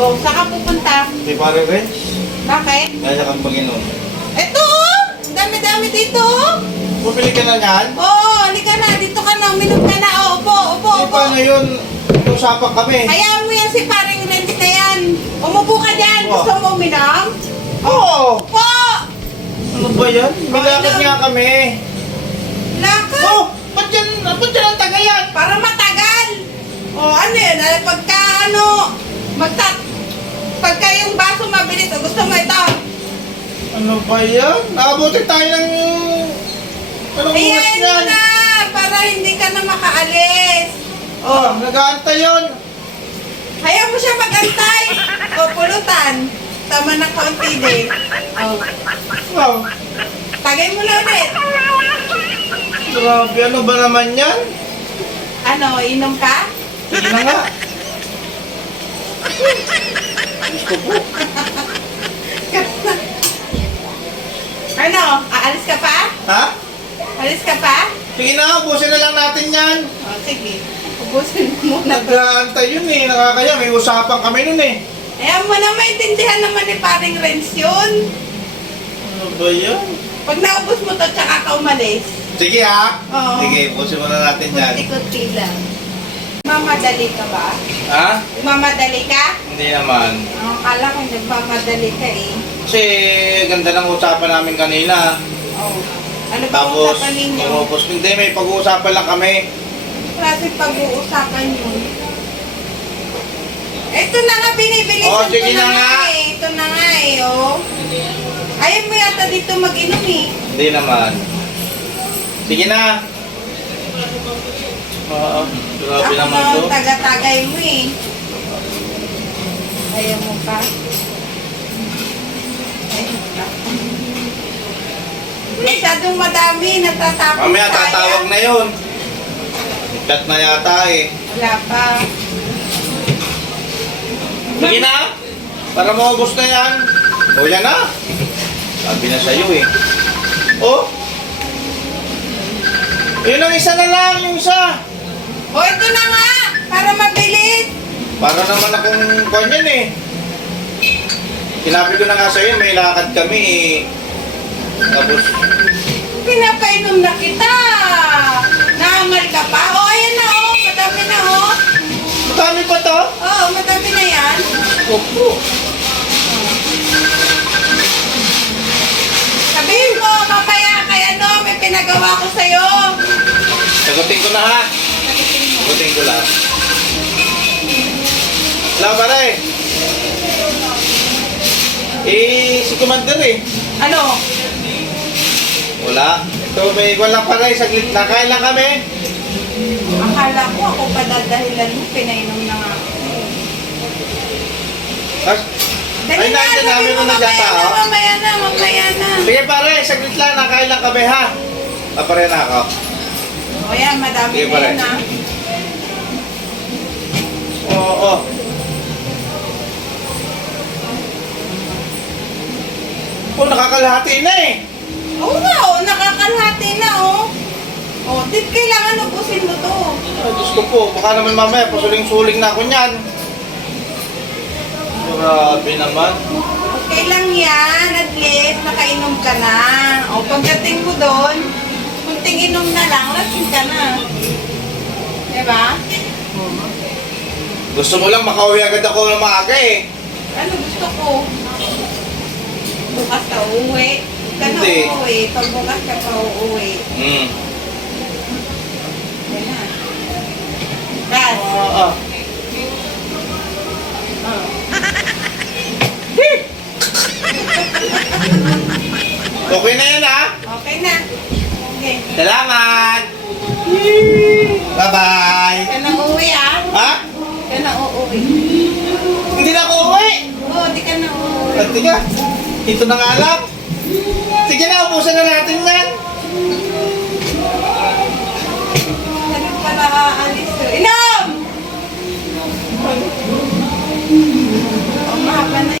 Oh, saan ka pupunta? Di pare Renz, Bakit? kaya kang Panginoon. Eto! Ang dami-dami dito! Bumili ka na yan? Oo, halika na. Dito ka na. Uminom ka na. Oh, upo, upo, Di upo. paano yun? Usapan kami. Hayaan mo yan si paring Renz na yan. Umupo ka dyan. Oh. Gusto mo uminom? Oo! Upo! Ano ba yan? Malakad nga kami. Lakad. Oh! Ba't yan ang taga yan? Para matagal. O ano yun, pagka ano, pagka yung baso mabilis, o gusto mo ito? Ano ba yan? Naabutin tayo ng... Anong oras Ayan yan? na, para hindi ka na makaalis. Oh, nag-aantay yun. Hayaan mo siya magantay. O pulutan. Tama na kaunti din. O, Wow. tagay mo na ulit. Grabe, ano ba naman yan? Ano, inom ka? Sige na nga. Gusto po. Ano, aalis ka pa? Ha? Alis ka pa? Sige na, ubusin na lang natin yan. O, sige. Ubusin mo muna. Nag-aantay yun eh. Nakakaya, may usapan kami nun eh. Ayan mo na, maintindihan naman ni paring Renz yun. Ano ba yan? Pag naubos mo to, tsaka ka umalis. Sige ha. Oo. Sige, ubusin mo na natin yan. Kunti-kunti lang. Mamadali ka ba? Ha? Mamadali ka? Hindi naman. Akala ko nagmamadali ka eh. Kasi ganda ng usapan namin kanina. Oh. Ano ba Tapos, usapan ninyo? tapos hindi, may pag-uusapan lang kami. Klase pag-uusapan nyo. Ito na nga, binibilisan Oh, sige ko na nga. eh. Ito na nga eh, oh. Ayaw mo yata dito mag-inom eh. Hindi naman. Sige na. Oo, grabe Ako naman na to. ang taga-tagay mo eh. Ayaw mo pa. Ayaw mo pa. Masyadong madami, natatapos Mamaya tayo. tatawag na yun. Cut na yata eh. Wala pa. Sige na. Para maubos na yan. O yan na. Sabi na sa'yo eh. Oh. Yun ang isa na lang, yung isa. O ito na nga, para mabilis. Para naman akong kanyan eh. Sinabi ko na nga sa'yo, may lakad kami eh. Tapos, Pinapainom na kita. Naangal ka pa. O ayan na o, madami na o. madami pa to? Oo, madami na yan. Opo. Sabihin mo, mamaya kay ano, may pinagawa ko sa'yo. Sagutin ko na ha. Sabihin mo. Sagutin ko lang. Wala pare. Si Commander eh. Ano? Wala. Ito may wala pare. Saglit na. Kain lang kami. Akala ko ako pa dadahilan mo, pinainom na nga. As, ay, nandiyan namin nung nagtatao. Mamaya na, mamaya na. Sige pare, saglit lang. Nakain lang kami ha. Pare na ako. O yan, madami Sige, na pare. yan ha. Oo. Oh, nakakalahati na eh. Oo nga, oh, nakakalhati na, oh. Oh, di kailangan ubusin mo to. Ay, Diyos ko po. Baka naman mamaya, pasuling-suling na ako niyan. Grabe naman. Okay lang yan, at least nakainom ka na. O, pagdating mo doon, kunting inom na lang, lasing ka na. Diba? Gusto mo lang makauwi agad ako ng maaga eh. Ano gusto ko? Bukas ka uuwi. Hindi ka na Hindi. uuwi. Pag bukas ka pa uuwi. Hmm. Yan na. Gas. Oo. Oh. Okay na yan ha. Okay na. Okay. Salamat. Bye-bye. Ka na uuwi ah. Ha? Ka na uuwi. Hindi na ako uwi. Oo, di ka na uuwi. Pati ka. Ito na nga lang. Sige na, ubusan na natin yan. Sabi pala aalis ko. Ina!